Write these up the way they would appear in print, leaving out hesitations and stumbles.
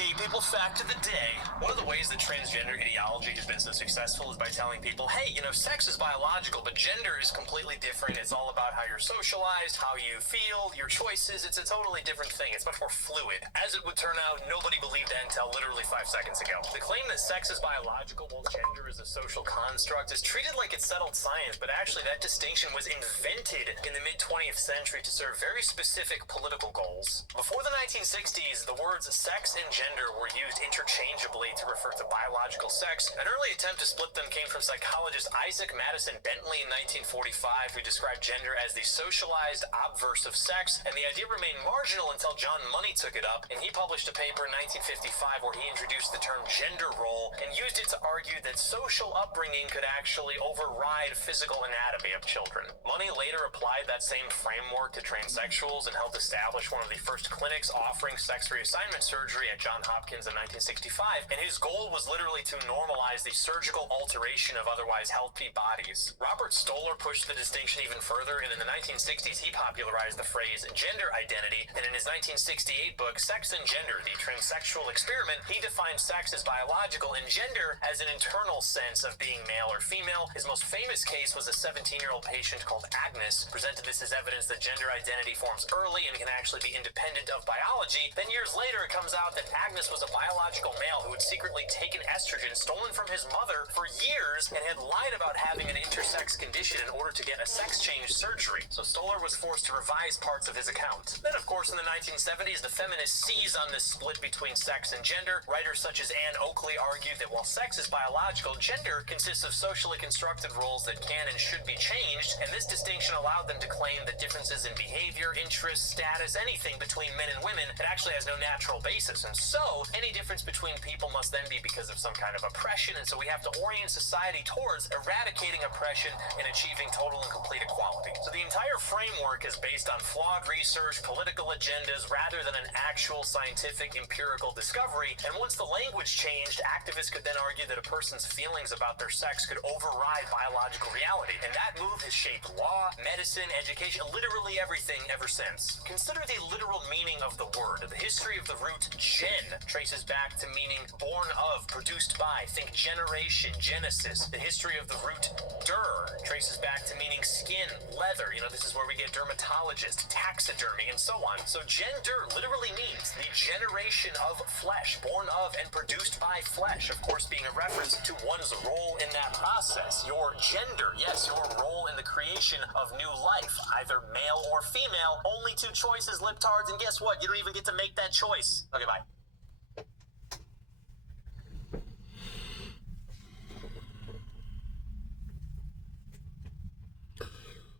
gay people fact of the day. One of the ways that transgender ideology has been so successful is by telling people, hey, sex is biological, but gender is completely different. It's all about how you're socialized, how you feel, your choices. It's a totally different thing. It's much more fluid. As it would turn out, nobody believed that until literally 5 seconds ago. The claim that sex is biological while gender is a social construct is treated like it's settled science, but actually that distinction was invented in the mid-20th century to serve very specific political goals. Before the 1960s, the words sex and gender were used interchangeably to refer to biological sex. An early attempt to split them came from psychologist Isaac Madison Bentley in 1945, who described gender as the socialized obverse of sex, and the idea remained marginal until John Money took it up, and he published a paper in 1955 where he introduced the term gender role and used it to argue that social upbringing could actually override physical anatomy of children. Money later applied that same framework to transsexuals and helped establish one of the first clinics offering sex reassignment surgery at Johns Hopkins in 1965, and his goal was literally to normalize the surgical alteration of otherwise healthy bodies. Robert Stoller pushed the distinction even further, and in the 1960s he popularized the phrase gender identity, and in his 1968 book Sex and Gender, the Transsexual Experiment, he defined sex as biological and gender as an internal sense of being male or female. His most famous case was a 17-year-old patient called Agnes, presented this as evidence that gender identity forms early and can actually be independent of biology. Then years later it comes out that Agnes was a biological male who had secretly taken estrogen stolen from his mother for years and had lied about having an intersex condition in order to get a sex change surgery. So Stoller was forced to revise parts of his account. Then of course in the 1970s the feminists seized on this split between sex and gender. Writers such as Anne Oakley argued that while sex is biological, gender consists of socially constructed roles that can and should be changed, and this distinction allowed them to claim that differences in behavior, interests, status, anything between men and women, it actually has no natural basis. And so any difference between people must then be because of some kind of oppression, and so we have to orient society towards eradicating oppression and achieving total and complete equality. So the entire framework is based on flawed research, political agendas, rather than an actual scientific empirical discovery. And once the language changed, activists could then argue that a person's feelings about their sex could override biological reality. And that move has shaped law, medicine, education, literally everything ever since. Consider the literal meaning of the word. The history of the root gen traces back to meaning born of, produced by. Think generation, genesis. The history of the root der traces back to meaning skin, leather. This is where we get dermatologist, taxidermy, and so on. So gender literally means the generation of flesh, born of and produced by flesh. Of course, being a reference to one's role in that process. Your gender, yes, your role in the creation of new life, either male or female. Only two choices, libtards, and guess what? You don't even get to make that choice. Okay, bye.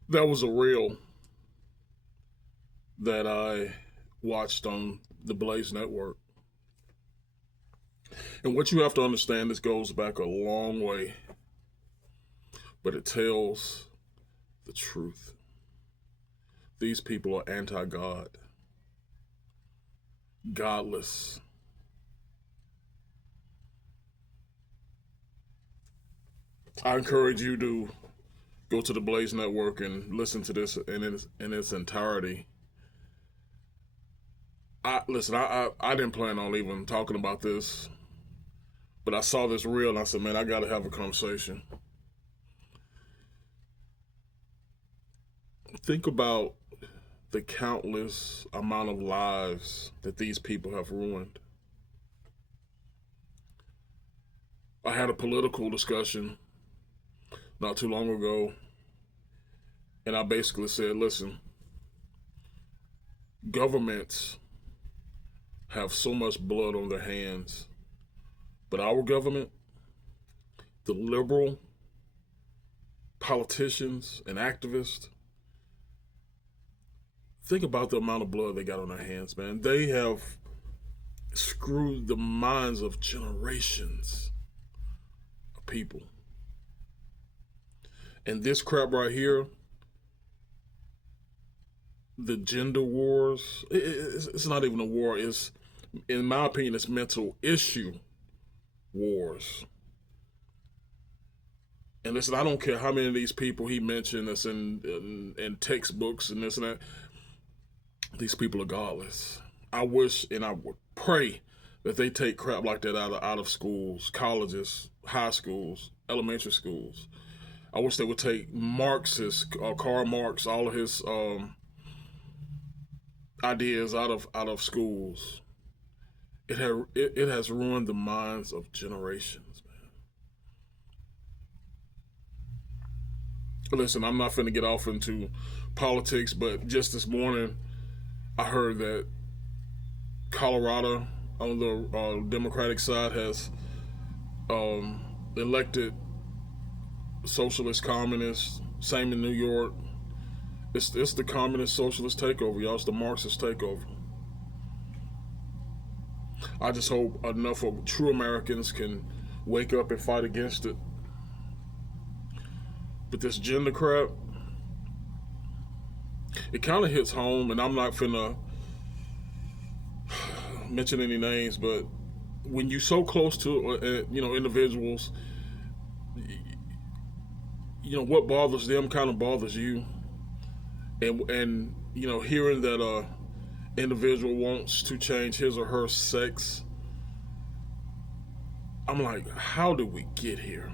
That was a reel that I watched on the Blaze Network. And what you have to understand, this goes back a long way, but it tells the truth. These people are anti-God, godless. I encourage you to go to the Blaze Network and listen to this in its entirety. I didn't plan on even talking about this, but I saw this reel and I said, man, I got to have a conversation. Think about the countless amount of lives that these people have ruined. I had a political discussion not too long ago, and I basically said, listen, governments have so much blood on their hands, but our government, the liberal politicians and activists, think about the amount of blood they got on their hands, man. They have screwed the minds of generations of people. And this crap right here, the gender wars, it's not even a war. It's, in my opinion, it's mental issue wars. And listen, I don't care how many of these people he mentioned that's in textbooks and this and that. These people are godless. I wish and I would pray that they take crap like that out of schools, colleges, high schools, elementary schools. I wish they would take Marxist, Karl Marx, all of his ideas out of schools. It has ruined the minds of generations, man. Listen, I'm not finna get off into politics, but just this morning, I heard that Colorado on the Democratic side has elected socialist communists. Same in New York. It's the communist socialist takeover, y'all. It's the Marxist takeover. I just hope enough of true Americans can wake up and fight against it. But this gender crap, it kind of hits home, and I'm not finna mention any names, but when you're so close to individuals, what bothers them kind of bothers you, and hearing that individual wants to change his or her sex, I'm like, how did we get here?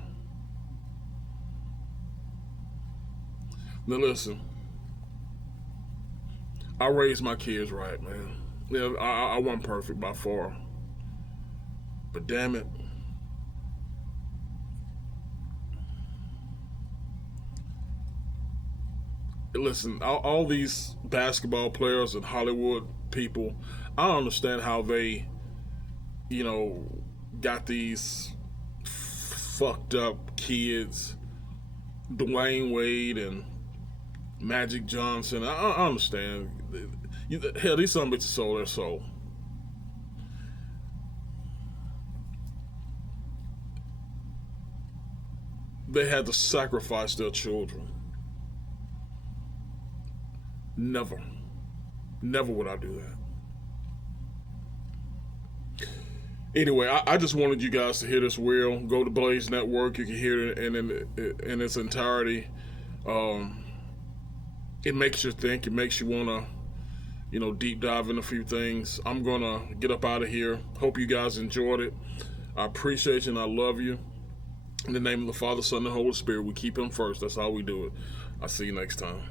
Now listen, I raised my kids right, man. Yeah, I wasn't perfect by far, but damn it, listen, all these basketball players and Hollywood people, I understand how they, got these fucked up kids, Dwayne Wade and Magic Johnson. I understand. Hell, these some bitches sold their soul. They had to sacrifice their children. Never would I do that. Anyway, I just wanted you guys to hear this real. Go to Blaze Network. You can hear it in its entirety. It makes you think. It makes you want to, deep dive in a few things. I'm going to get up out of here. Hope you guys enjoyed it. I appreciate you and I love you. In the name of the Father, Son, and Holy Spirit, we keep Him first. That's how we do it. I'll see you next time.